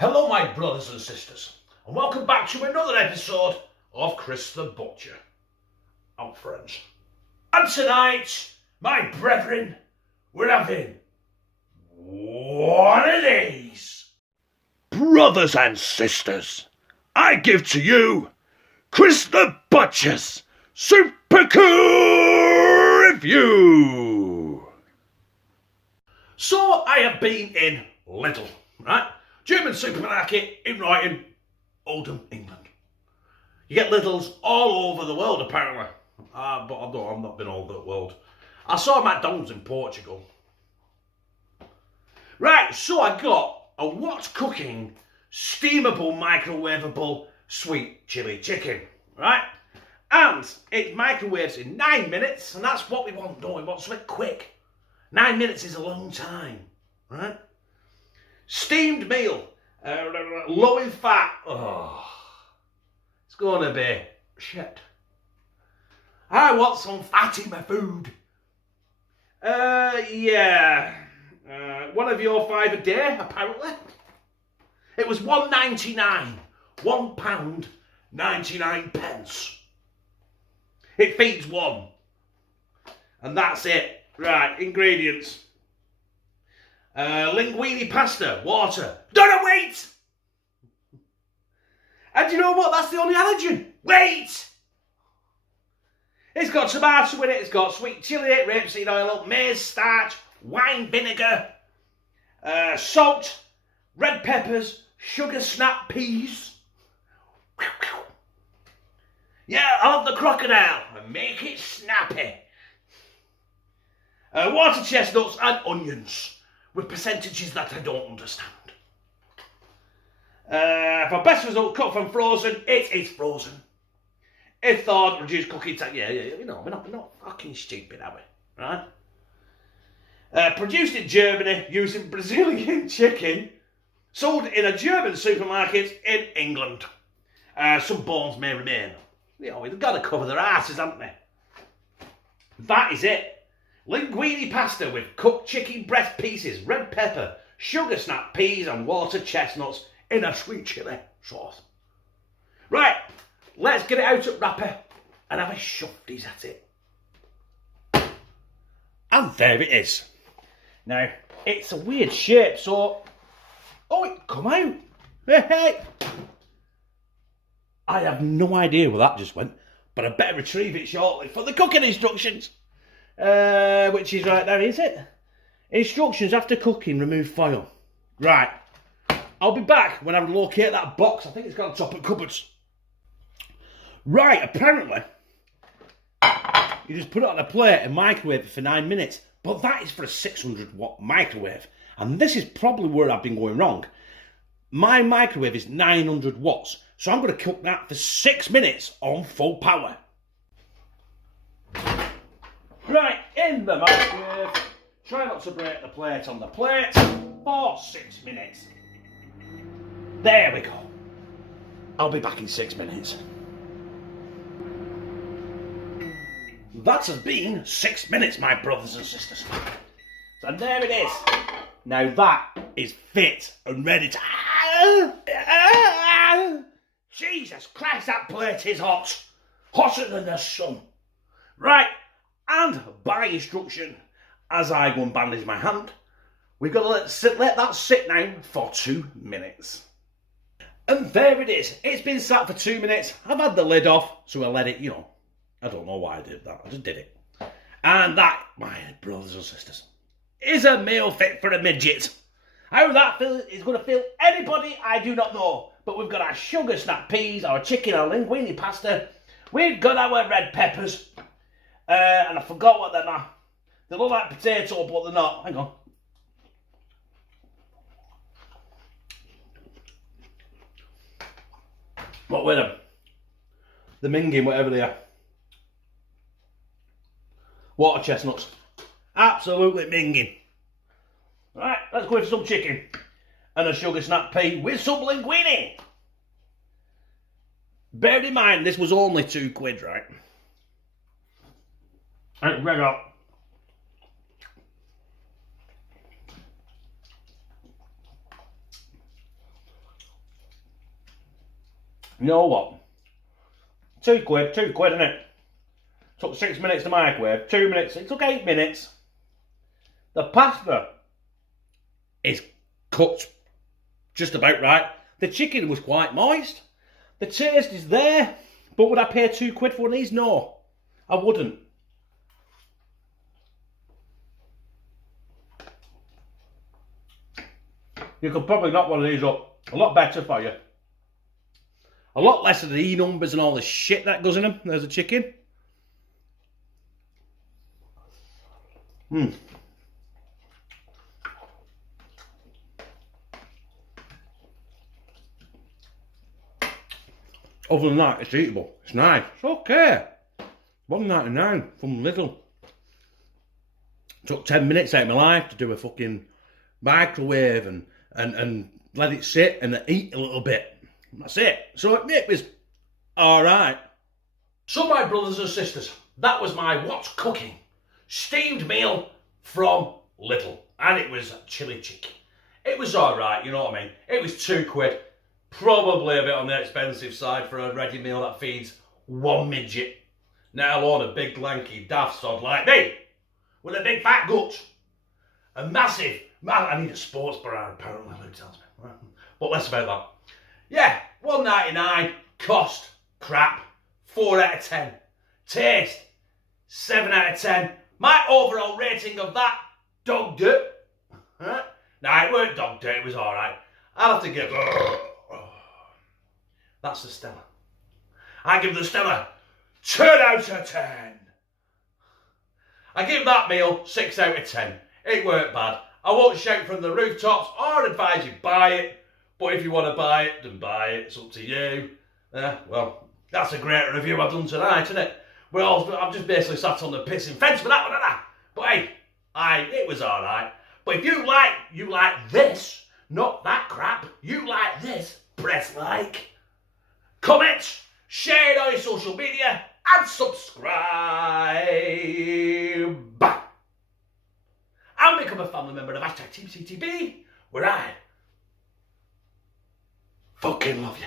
Hello my brothers and sisters, and welcome back to another episode of Chris the Butcher and Friends. And tonight, my brethren, we're having one of these. Brothers and sisters, I give to you Chris the Butcher's Supercool Review. So I have been in Lidl, right? German supermarket in Brighton, Oldham, England. You get Lidls all over the world apparently. But although I've not been all over the world. I saw McDonald's in Portugal. Right, so I got a what's cooking, steamable, microwavable, sweet chili chicken. Right? And it microwaves in 9 minutes, and that's what we want, don't we? We want something quick. 9 minutes is a long time. Right? Steamed meal, low in fat. Oh, it's going to be shit. I want some fat in my food. One of your 5 a day, apparently. It was £1.99. £1.99. It feeds one. And that's it. Right, ingredients. Linguine pasta, water. Don't wait! And do you know what? That's the only allergen. Wait! It's got tomato in it, it's got sweet chilli, rapeseed oil, maize starch, wine vinegar, salt, red peppers, sugar snap peas. Yeah, I love the crocodile and make it snappy. Water chestnuts and onions. With percentages that I don't understand. For best result, cut from frozen, it is frozen. If thawed, reduce cooking time. Yeah, you know, we're not fucking stupid, are we? Right? Produced in Germany using Brazilian chicken, sold in a German supermarket in England. Some bones may remain. You know, they've got to cover their asses, haven't they? That is it. Linguine pasta with cooked chicken breast pieces, red pepper, sugar snap peas and water chestnuts in a sweet chilli sauce. Right, let's get it out at wrapper and have a shufties at it. And there it is. Now, it's a weird shape, so... Oh, it come out. Hey. I have no idea where that just went, but I better retrieve it shortly for the cooking instructions. Which is right there, is it? Instructions after cooking, remove foil. Right. I'll be back when I locate that box. I think it's got on top of cupboards. Right, apparently, you just put it on a plate and microwave it for 9 minutes. But that is for a 600 watt microwave. And this is probably where I've been going wrong. My microwave is 900 watts. So I'm going to cook that for 6 minutes on full power. Right, in the microwave. Try not to break the plate on the plate for 6 minutes. There we go. I'll be back in 6 minutes. That has been 6 minutes, my brothers and sisters. So there it is. Now that is fit and ready to... Jesus Christ, that plate is hot. Hotter than the sun. Right. And by instruction, as I go and bandage my hand, we've got to let that sit now for 2 minutes. And there it is. It's been sat for 2 minutes. I've had the lid off, so I let it, you know. I don't know why I did that. I just did it. And that, my brothers and sisters, is a meal fit for a midget. How that is going to fill anybody, I do not know. But we've got our sugar snap peas, our chicken, our linguine pasta. We've got our red peppers. And I forgot what they're not. They look like potato, but they're not. Hang on. What with them? The minging, whatever they are. Water chestnuts. Absolutely minging. Right, let's go for some chicken. And a sugar snap pea with some linguine. Bear in mind, this was only £2, right? And it's red hot. You know what? £2, £2, isn't it? Took 6 minutes to microwave, 2 minutes, it took 8 minutes. The pasta is cooked just about right. The chicken was quite moist. The taste is there, but would I pay £2 for one of these? No, I wouldn't. You could probably knock one of these up a lot better for you. A lot less of the E numbers and all the shit that goes in them. There's a chicken. Other than that, it's eatable. It's nice. It's okay. £1.99 from Lidl. Took 10 minutes out of my life to do a fucking microwave and let it sit and eat a little bit. That's it. So it was alright. So my brothers and sisters, that was my what's cooking steamed meal from Lidl. And it was chili chicken. It was alright, you know what I mean? It was £2. Probably a bit on the expensive side for a ready meal that feeds one midget. Let alone a big lanky daft sod like me. With a big fat gut. A massive, I need a sports bra apparently, Luke tells me. But less about that. Yeah, £1.99, cost, crap, 4 out of 10. Taste, 7 out of 10. My overall rating of that, dog dirt. Huh? Nah, it weren't dog dirt, it was alright. I'll have to give, that's the Stella. I give the Stella 10 out of 10. I give that meal 6 out of 10. It weren't bad. I won't shout from the rooftops or advise you buy it. But if you want to buy it, then buy it. It's up to you. Well, that's a great review I've done tonight, isn't it? Well, I've just basically sat on the pissing fence for that one, haven't I? But hey, it was alright. But if you like this, not that crap, you like this, press like, comment, share it on your social media, and subscribe. And become a family member of #TeamCTB, where I fucking love you.